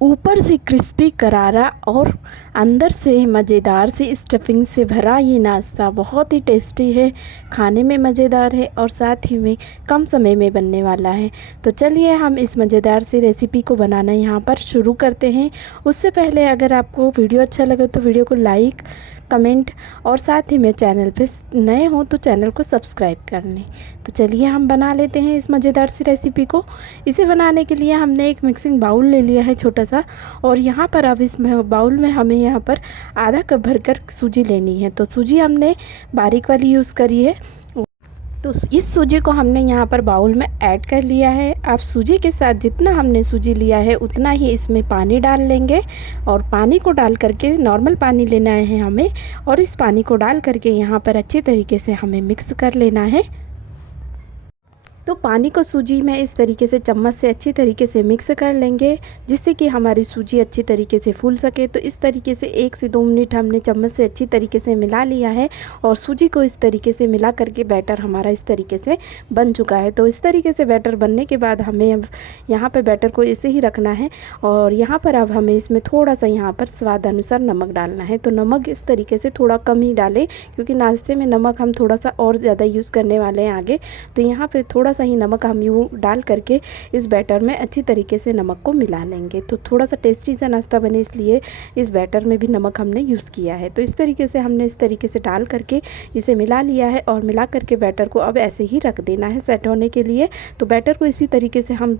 ऊपर से क्रिस्पी करारा और अंदर से मज़ेदार सी स्टफिंग से भरा ये नाश्ता बहुत ही टेस्टी है, खाने में मज़ेदार है और साथ ही में कम समय में बनने वाला है। तो चलिए हम इस मज़ेदार सी रेसिपी को बनाना यहाँ पर शुरू करते हैं। उससे पहले अगर आपको वीडियो अच्छा लगे तो वीडियो को लाइक, कमेंट और साथ ही में चैनल पे नए हो तो चैनल को सब्सक्राइब कर लें। तो चलिए हम बना लेते हैं इस मज़ेदार सी रेसिपी को। इसे बनाने के लिए हमने एक मिक्सिंग बाउल ले लिया है छोटा सा, और यहाँ पर अब इस बाउल में हमें यहाँ पर आधा कप भरकर सूजी लेनी है। तो सूजी हमने बारीक वाली यूज़ करी है। तो इस सूजी को हमने यहाँ पर बाउल में ऐड कर लिया है। अब सूजी के साथ जितना हमने सूजी लिया है उतना ही इसमें पानी डाल लेंगे, और पानी को डाल करके नॉर्मल पानी लेना है हमें, और इस पानी को डाल करके यहाँ पर अच्छे तरीके से हमें मिक्स कर लेना है। तो पानी को सूजी में इस तरीके से चम्मच से अच्छी तरीके से मिक्स कर लेंगे, जिससे कि हमारी सूजी अच्छी तरीके से फूल सके। तो इस तरीके से 1 से 2 मिनट हमने चम्मच से अच्छी तरीके से मिला लिया है, और सूजी को इस तरीके से मिला करके बैटर हमारा इस तरीके से बन चुका है। तो इस तरीके से बैटर बनने के बाद हमें अब यहाँ पर बैटर को ऐसे ही रखना है, और यहाँ पर अब हमें इसमें थोड़ा सा यहाँ पर स्वाद अनुसार नमक डालना है। तो नमक इस तरीके से थोड़ा कम ही डालें, क्योंकि नाश्ते में नमक हम थोड़ा सा और ज़्यादा यूज़ करने वाले हैं आगे। तो यहाँ पर थोड़ा सा ही नमक हम यूँ डाल करके इस बैटर में अच्छी तरीके से नमक को मिला लेंगे। तो थोड़ा सा टेस्टी सा नाश्ता बने, इसलिए इस बैटर में भी नमक हमने यूज़ किया है। तो इस तरीके से हमने इस तरीके से डाल करके इसे मिला लिया है, और मिला करके बैटर को अब ऐसे ही रख देना है सेट होने के लिए। तो बैटर को इसी तरीके से हम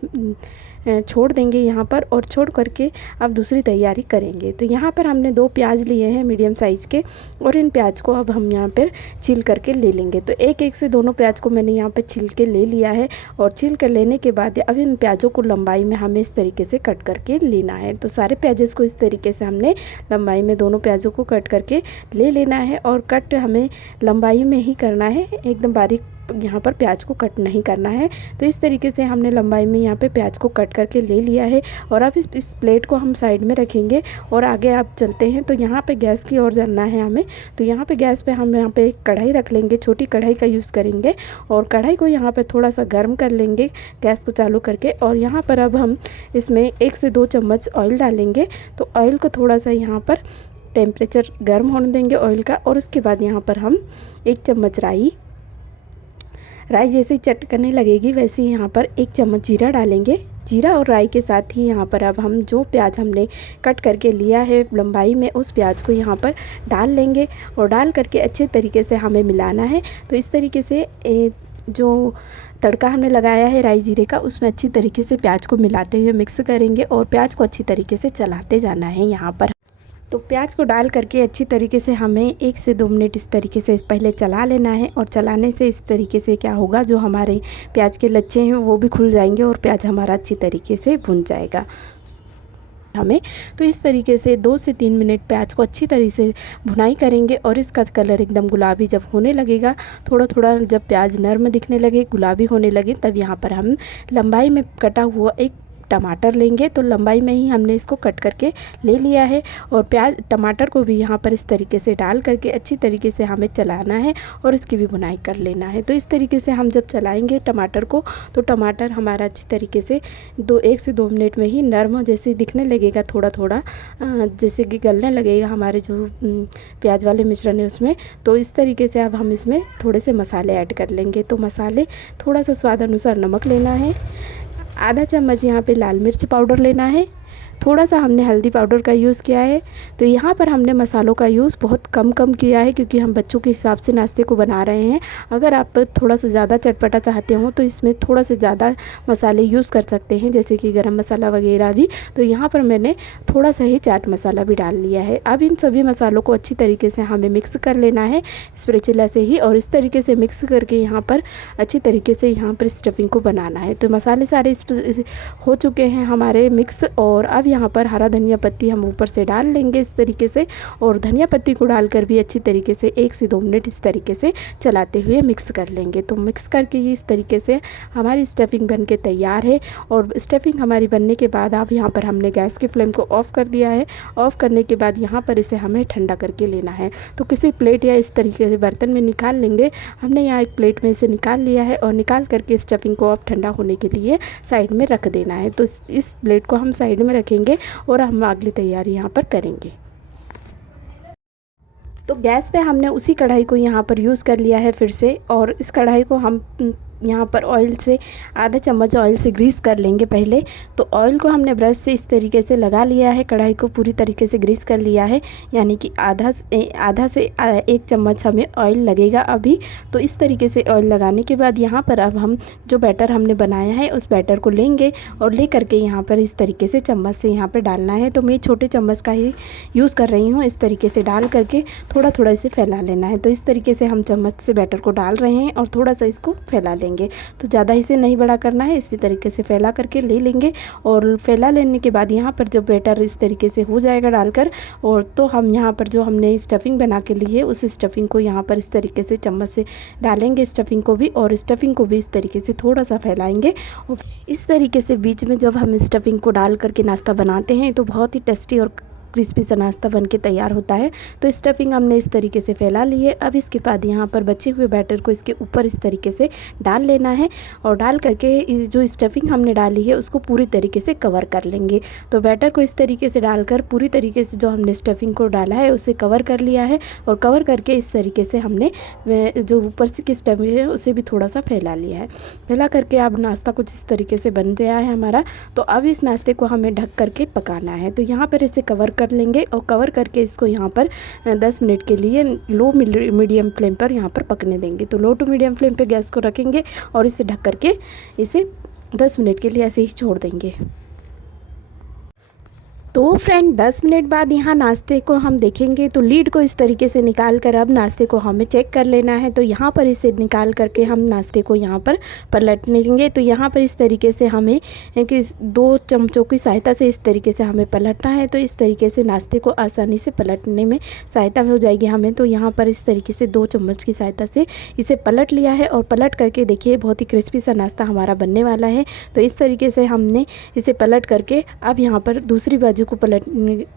छोड़ देंगे यहाँ पर, और छोड़ करके अब दूसरी तैयारी करेंगे। तो यहाँ पर हमने 2 प्याज लिए हैं मीडियम साइज़ के, और इन प्याज को अब हम यहाँ पर छील करके ले लेंगे। तो एक एक से दोनों प्याज को मैंने यहाँ पर छील के ले लिया है, और छील कर लेने के बाद अब इन प्याज़ों को लंबाई में हमें इस तरीके से कट करके लेना है। तो सारे प्याज़ेस को इस तरीके से हमने लंबाई में दोनों प्याज़ों को कट करके ले लेना है, और कट हमें लंबाई में ही करना है, एकदम बारीक यहाँ पर प्याज को कट नहीं करना है। तो इस तरीके से हमने लंबाई में यहाँ पे प्याज को कट करके ले लिया है, और अब इस प्लेट को हम साइड में रखेंगे और आगे आप चलते हैं। तो यहाँ पे गैस की ओर जलना है हमें। तो यहाँ पे गैस पे हम यहाँ पे एक कढ़ाई रख लेंगे, छोटी कढ़ाई का यूज़ करेंगे, और कढ़ाई को यहाँ पे थोड़ा सा गर्म कर लेंगे गैस को चालू करके। और यहाँ पर अब हम इसमें 1 से 2 चम्मच ऑयल डालेंगे। तो ऑयल को थोड़ा सा यहाँ पर टेम्परेचर गर्म होने देंगे ऑयल का, और उसके बाद यहाँ पर हम 1 चम्मच राई जैसे चटकने लगेगी वैसे ही यहाँ पर 1 चम्मच जीरा डालेंगे। जीरा और राई के साथ ही यहाँ पर अब हम जो प्याज हमने कट करके लिया है लंबाई में, उस प्याज को यहाँ पर डाल लेंगे, और डाल करके अच्छे तरीके से हमें मिलाना है। तो इस तरीके से जो तड़का हमने लगाया है राई जीरे का, उसमें अच्छी तरीके से प्याज को मिलाते हुए मिक्स करेंगे, और प्याज को अच्छी तरीके से चलाते जाना है यहाँ पर। तो प्याज को डाल करके अच्छी तरीके से हमें 1 से 2 मिनट इस तरीके से पहले चला लेना है, और चलाने से इस तरीके से क्या होगा, जो हमारे प्याज के लच्छे हैं वो भी खुल जाएंगे, और प्याज हमारा अच्छी तरीके से भुन जाएगा हमें। तो इस तरीके से 2 से 3 मिनट प्याज को अच्छी तरीके से भुनाई करेंगे, और इसका कलर एकदम गुलाबी जब होने लगेगा, थोड़ा थोड़ा जब प्याज नर्म दिखने लगे, गुलाबी होने लगे, तब यहाँ पर हम लंबाई में कटा हुआ 1 टमाटर लेंगे। तो लंबाई में ही हमने इसको कट करके ले लिया है, और टमाटर को भी यहाँ पर इस तरीके से डाल करके अच्छी तरीके से हमें चलाना है, और इसकी भी भुनाई कर लेना है। तो इस तरीके से हम जब चलाएंगे टमाटर को, तो टमाटर हमारा अच्छी तरीके से 1 से 2 मिनट में ही नरम जैसे दिखने लगेगा, थोड़ा थोड़ा जैसे कि गलने लगेगा हमारे जो प्याज वाले मिश्रण है उसमें। तो इस तरीके से अब हम इसमें थोड़े से मसाले ऐड कर लेंगे। तो मसाले थोड़ा सा स्वाद अनुसार नमक लेना है, आधा चम्मच यहाँ पे लाल मिर्च पाउडर लेना है, थोड़ा सा हमने हल्दी पाउडर का यूज़ किया है। तो यहाँ पर हमने मसालों का यूज़ बहुत कम किया है, क्योंकि हम बच्चों के हिसाब से नाश्ते को बना रहे हैं। अगर आप थोड़ा सा ज़्यादा चटपटा चाहते हो तो इसमें थोड़ा से ज़्यादा मसाले यूज़ कर सकते हैं, जैसे कि गरम मसाला वगैरह भी। तो यहाँ पर मैंने थोड़ा सा ही चाट मसाला भी डाल लिया है। अब इन सभी मसालों को अच्छी तरीके से हमें मिक्स कर लेना है स्पैचुला से ही, और इस तरीके से मिक्स करके यहाँ पर अच्छी तरीके से यहाँ पर स्टफिंग को बनाना है। तो मसाले सारे हो चुके हैं हमारे मिक्स, और अब यहाँ पर हरा धनिया पत्ती हम ऊपर से डाल लेंगे इस तरीके से, और धनिया पत्ती को डालकर भी अच्छी तरीके से 1 से 2 मिनट इस तरीके से चलाते हुए मिक्स कर लेंगे। तो मिक्स करके इस तरीके से हमारी स्टफिंग बन के तैयार है। और स्टफिंग हमारी बनने के बाद अब यहाँ पर हमने गैस की फ्लेम को ऑफ़ कर दिया है। ऑफ़ करने के बाद यहाँ पर इसे हमें ठंडा करके लेना है। तो किसी प्लेट या इस तरीके से बर्तन में निकाल लेंगे। हमने यहाँ एक प्लेट में इसे निकाल लिया है, और निकाल करके स्टफिंग को अब ठंडा होने के लिए साइड में रख देना है। तो इस प्लेट को हम साइड में रखेंगे, लेंगे और हम अगली तैयारी यहाँ पर करेंगे। तो गैस पे हमने उसी कढ़ाई को यहाँ पर यूज़ कर लिया है फिर से, और इस कढ़ाई को हम यहाँ पर ऑयल से आधा चम्मच ऑयल से ग्रीस कर लेंगे पहले। तो ऑयल को हमने ब्रश से इस तरीके से लगा लिया है, कढ़ाई को पूरी तरीके से ग्रीस कर लिया है, यानी कि आधा से 1 चम्मच हमें ऑयल लगेगा अभी। तो इस तरीके से ऑयल लगाने के बाद यहाँ पर अब हम जो बैटर हमने बनाया है उस बैटर को लेंगे और ले करके यहाँ पर इस तरीके से चम्मच से यहाँ पर डालना है। तो मैं छोटे चम्मच का ही यूज़ कर रही हूँ। इस तरीके से डाल करके थोड़ा थोड़ा इसे फैला लेना है। तो इस तरीके से हम चम्मच से बैटर को डाल रहे हैं और थोड़ा सा इसको फैला लेंगे। तो ज़्यादा इसे नहीं बड़ा करना है, इसी तरीके से फैला करके ले लेंगे। और फैला लेने के बाद यहाँ पर जब बैटर इस तरीके से हो जाएगा डालकर, और तो हम यहाँ पर जो हमने स्टफिंग बना के ली है उस स्टफिंग को यहाँ पर इस तरीके से चम्मच से डालेंगे स्टफिंग को भी, और स्टफिंग को भी इस तरीके से थोड़ा सा फैलाएंगे। और इस तरीके से बीच में जब हम स्टफिंग को डाल करके नाश्ता बनाते हैं तो बहुत ही टेस्टी और क्रिस्पी सा नाश्ता बन के तैयार होता है। तो स्टफिंग हमने इस तरीके से फैला ली है। अब इसके बाद यहाँ पर बचे हुए बैटर को इसके ऊपर इस तरीके से डाल लेना है, और डाल करके जो स्टफिंग हमने डाली है उसको पूरी तरीके से कवर कर लेंगे। तो बैटर को इस तरीके से डालकर पूरी तरीके से जो हमने स्टफिंग को डाला है उसे कवर कर लिया है, और कवर करके इस तरीके से हमने जो ऊपर से की स्टफिंग है उसे भी थोड़ा सा फैला लिया है। फैला करके अब नाश्ता कुछ इस तरीके से बन गया है हमारा। तो अब इस नाश्ते को हमें ढक करके पकाना है। तो यहाँ पर इसे कवर कर लेंगे, और कवर करके इसको यहाँ पर 10 मिनट के लिए लो मीडियम फ्लेम पर यहाँ पर पकने देंगे। तो लो टू मीडियम फ्लेम पे गैस को रखेंगे और इसे ढक करके इसे 10 मिनट के लिए ऐसे ही छोड़ देंगे। तो फ्रेंड 10 मिनट बाद यहाँ नाश्ते को हम देखेंगे तो लीड को इस तरीके से निकाल कर अब नाश्ते को हमें चेक कर लेना है। तो यहाँ पर इसे निकाल करके हम नाश्ते को यहाँ पर पलट लेंगे। तो यहाँ पर इस तरीके से हमें कि 2 चमचों की सहायता से इस तरीके से हमें पलटना है। तो इस तरीके से नाश्ते को आसानी से पलटने में सहायता हो जाएगी हमें। तो यहाँ पर इस तरीके से 2 चम्मच की सहायता से इसे पलट लिया है, और पलट करके देखिए बहुत ही क्रिस्पी सा नाश्ता हमारा बनने वाला है। तो इस तरीके से हमने इसे पलट करके अब यहाँ पर दूसरी बाजू को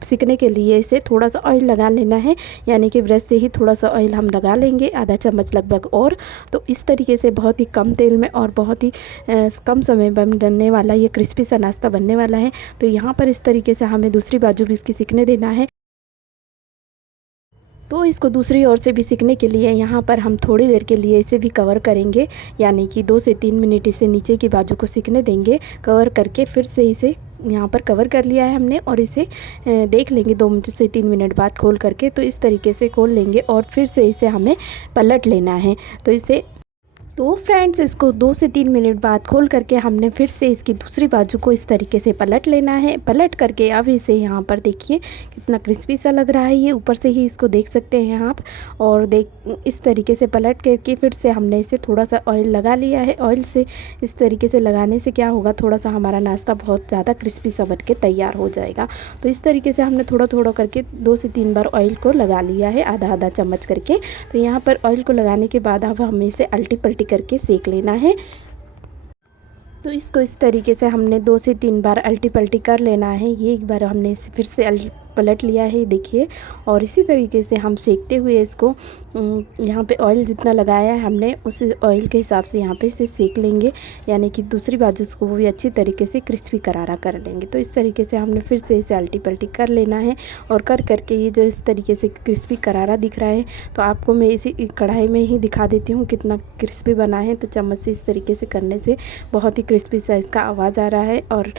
सिकने के लिए इसे थोड़ा सा ऑयल लगा लेना है, यानी कि ब्रश से ही थोड़ा सा ऑयल हम लगा लेंगे, आधा चम्मच लगभग। और तो इस तरीके से बहुत ही कम तेल में और बहुत ही कम समय में बनने वाला ये क्रिस्पी सा नाश्ता बनने वाला है। तो यहाँ पर इस तरीके से हमें दूसरी बाजू भी इसकी सिकने देना है। तो इसको दूसरी ओर से भी सीखने के लिए यहाँ पर हम थोड़ी देर के लिए इसे भी कवर करेंगे, यानी कि 2 से 3 मिनट इसे नीचे की बाजू को सीखने देंगे। कवर करके फिर से इसे यहाँ पर कवर कर लिया है हमने, और इसे देख लेंगे 2 से 3 मिनट बाद खोल करके। तो इस तरीके से खोल लेंगे और फिर से इसे हमें पलट लेना है। तो फ्रेंड्स इसको 2 से 3 मिनट बाद खोल करके हमने फिर से इसकी दूसरी बाजू को इस तरीके से पलट लेना है। पलट करके अब इसे यहाँ पर देखिए कितना क्रिस्पी सा लग रहा है, ये ऊपर से ही इसको देख सकते हैं आप। और इस तरीके से पलट करके फिर से हमने इसे थोड़ा सा ऑयल लगा लिया है। ऑयल से इस तरीके से लगाने से क्या होगा, थोड़ा सा हमारा नाश्ता बहुत ज़्यादा क्रिस्पी सा बन के तैयार हो जाएगा। तो इस तरीके से हमने थोड़ा थोड़ा करके 2 से 3 बार ऑयल को लगा लिया है, आधा आधा चम्मच करके। तो यहाँ पर ऑयल को लगाने के बाद अब हमें इसे अल्टी पल्टी करके सेक लेना है। तो इसको इस तरीके से हमने 2 से 3 बार अल्टी पल्टी कर लेना है। ये एक बार हमने फिर से पलट लिया है देखिए, और इसी तरीके से हम सेकते हुए इसको यहाँ पे ऑयल जितना लगाया है हमने उस ऑयल के हिसाब से यहाँ पे इसे सेक लेंगे, यानी कि दूसरी बाजू को भी अच्छी तरीके से क्रिस्पी करारा कर लेंगे। तो इस तरीके से हमने फिर से इसे अल्टी पल्टी कर लेना है, और कर करके ये जो इस तरीके से क्रिस्पी करारा दिख रहा है, तो आपको मैं इसी कढ़ाई में ही दिखा देती हूँ कितना क्रिस्पी बना है। तो चम्मच से इस तरीके से करने से बहुत ही क्रिस्पी सा इसका आवाज़ आ रहा है, और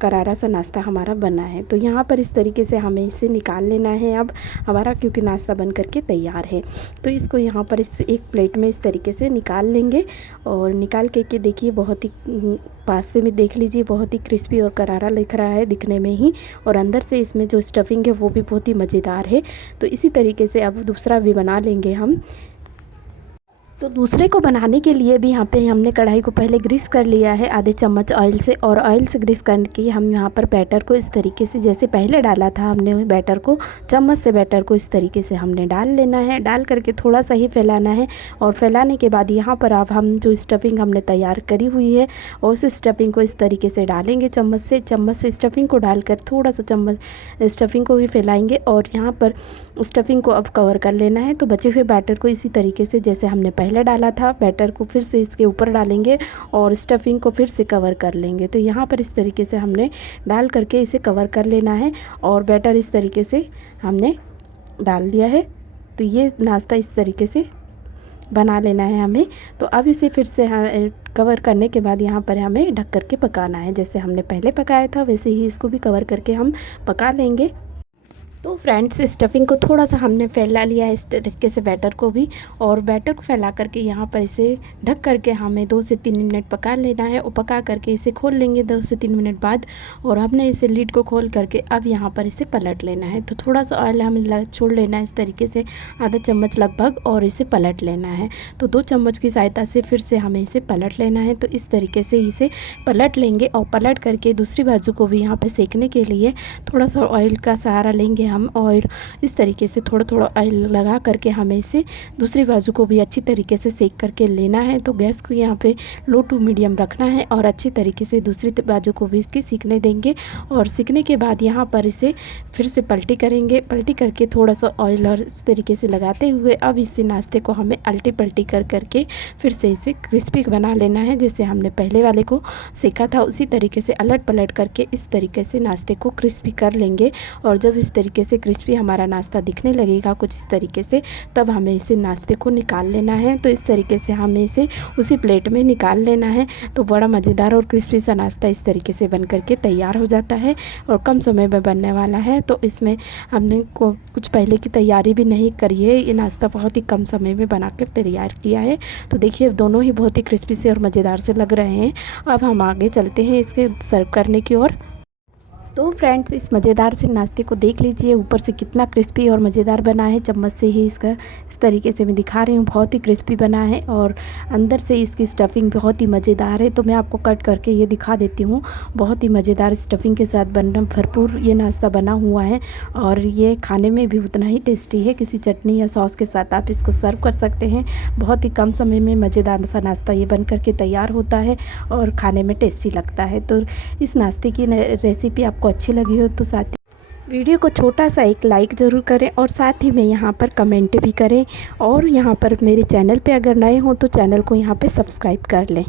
करारा सा नाश्ता हमारा बना है। तो यहाँ पर इस तरीके से हमें इसे निकाल लेना है अब हमारा, क्योंकि नाश्ता बन करके तैयार है। तो इसको यहाँ पर इस एक प्लेट में इस तरीके से निकाल लेंगे, और निकाल के देखिए बहुत ही पास से में देख लीजिए बहुत ही क्रिस्पी और करारा दिख रहा है दिखने में ही, और अंदर से इसमें जो स्टफिंग है वो भी बहुत ही मज़ेदार है। तो इसी तरीके से अब दूसरा भी बना लेंगे हम। तो दूसरे को बनाने के लिए भी यहाँ पे हमने कढ़ाई को पहले ग्रीस कर लिया है आधे चम्मच ऑयल से, और ऑयल से ग्रीस करके हम यहाँ पर बैटर को इस तरीके से जैसे पहले डाला था हमने बैटर को, चम्मच से बैटर को इस तरीके से हमने डाल लेना है। डाल करके थोड़ा सा ही फैलाना है, और फैलाने के बाद यहाँ पर अब हम जो स्टफिंग हमने तैयार करी हुई है उस स्टफिंग को इस तरीके से डालेंगे चम्मच से स्टफिंग को डालकर थोड़ा सा चम्मच स्टफिंग को भी फैलाएँगे, और यहाँ पर स्टफिंग को अब कवर कर लेना है। तो बचे हुए बैटर को इसी तरीके से जैसे हमने पहले डाला था बैटर को फिर से इसके ऊपर डालेंगे और स्टफिंग को फिर से कवर कर लेंगे। तो यहाँ पर इस तरीके से हमने डाल करके इसे कवर कर लेना है और बैटर इस तरीके से हमने डाल दिया है। तो ये नाश्ता इस तरीके से बना लेना है हमें। तो अब इसे फिर से कवर करने के बाद यहाँ पर हमें ढक करके पकाना है। जैसे हमने पहले पकाया था वैसे ही इसको भी कवर करके हम पका लेंगे। तो फ्रेंड्स स्टफिंग को थोड़ा सा हमने फैला लिया है इस तरीके से बैटर को भी, और बैटर को फैला करके यहाँ पर इसे ढक करके हमें 2 से 3 मिनट पका लेना है। और पका करके इसे खोल लेंगे 2 से 3 मिनट बाद, और हमने इसे लीड को खोल करके अब यहाँ पर इसे पलट लेना है। तो थोड़ा सा ऑयल हमें छोड़ लेना है इस तरीके से, आधा चम्मच लगभग, और इसे पलट लेना है। तो 2 चम्मच की सहायता से फिर से हमें इसे पलट लेना है। तो इस तरीके से इसे पलट लेंगे और पलट करके दूसरी बाजू को भी यहाँ पर सेकने के लिए थोड़ा सा ऑयल का सहारा लेंगे हम। ऑयल इस तरीके से थोड़ा थोड़ा ऑयल लगा करके हमें इसे दूसरी बाजू को भी अच्छी तरीके से सेक करके लेना है। तो गैस को यहाँ पे लो टू मीडियम रखना है और अच्छी तरीके से दूसरी बाजू को भी इसकी सीखने देंगे। और सीखने के बाद यहाँ पर इसे फिर से पलटी करेंगे। पलटी करके थोड़ा सा ऑयल और इस तरीके से लगाते हुए अब इसे नाश्ते को हमें अल्टी पल्टी कर करके फिर से इसे क्रिस्पी बना लेना है। जैसे हमने पहले वाले को सेका था उसी तरीके से अलट पलट करके इस तरीके से नाश्ते को क्रिस्पी कर लेंगे। और जब इस तरीके से क्रिस्पी हमारा नाश्ता दिखने लगेगा कुछ इस तरीके से, तब हमें इसे नाश्ते को निकाल लेना है। तो इस तरीके से हमें इसे उसी प्लेट में निकाल लेना है। तो बड़ा मज़ेदार और क्रिस्पी सा नाश्ता इस तरीके से बन करके तैयार हो जाता है और कम समय में बनने वाला है। तो इसमें हमने कुछ पहले की तैयारी भी नहीं करी है, ये नाश्ता बहुत ही कम समय में बना कर तैयार किया है। तो देखिए दोनों ही बहुत ही क्रिस्पी से और मज़ेदार से लग रहे हैं। अब हम आगे चलते हैं इसके सर्व करने की ओर। तो फ्रेंड्स इस मज़ेदार से नाश्ते को देख लीजिए, ऊपर से कितना क्रिस्पी और मज़ेदार बना है। चम्मच से ही इसका इस तरीके से मैं दिखा रही हूँ, बहुत ही क्रिस्पी बना है और अंदर से इसकी स्टफिंग बहुत ही मज़ेदार है। तो मैं आपको कट करके ये दिखा देती हूँ। बहुत ही मज़ेदार स्टफिंग के साथ बनना भरपूर ये नाश्ता बना हुआ है और ये खाने में भी उतना ही टेस्टी है। किसी चटनी या सॉस के साथ आप इसको सर्व कर सकते हैं। बहुत ही कम समय में मज़ेदार सा नाश्ता ये बन करके तैयार होता है और खाने में टेस्टी लगता है। तो इस नाश्ते की रेसिपी आपको अच्छी लगी हो तो साथ वीडियो को छोटा सा एक लाइक ज़रूर करें और साथ ही में यहाँ पर कमेंट भी करें। और यहाँ पर मेरे चैनल पे अगर नए हो तो चैनल को यहाँ पे सब्सक्राइब कर लें।